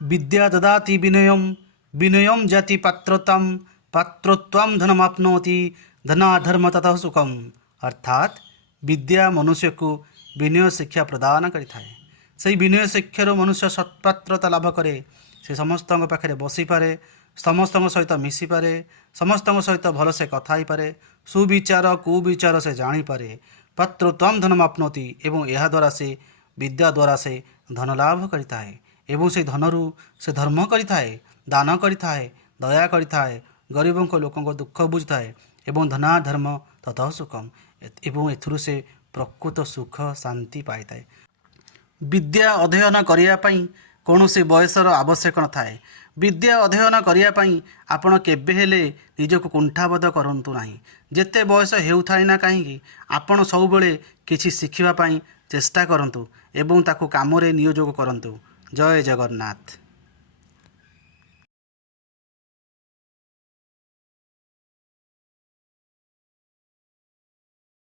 विद्या ददाति विनयम विनयम जाति पात्रताम पात्रत्वम धनमाप्नोति धनाधर्म ततः सुखम। अर्थात विद्या मनुष्य को विनय शिक्षा प्रदान करिथाए। से विनय शिक्षार मनुष्य सत्पात्रता लाभ करे। से समस्त पाखे बसीपे, समस्त सहित मिशिपे, समस्त सहित भलसे कथा पारे, सुविचार कुविचार से जानीपे। पात्रत्वम धनमाप्नोति एवं यह द्वारा से विद्या द्वारा से धन लाभ करिथाए एवं से धनरू से धर्म करिथाए, दान करिथाए, दया करिथाए, गरीबों को लोकों को दुख बुझाए एवं धनाधर्म ततः सुखम एवं एथुरु से प्रकृत सुख शांति पाइथाए। विद्या अध्ययन करने कौन से बयसर आवश्यक न थाए। विद्या अध्ययन करने आपण केबे हेले निजक कुंठाबोध करंतु नाही। जेते बयस हेउथाए ना कहीं आपण सबुबले किछि शिखिबा पई चेष्टा करंतु एवं ताकू कामरे नियोजक करंतु। जय जगन्नाथ।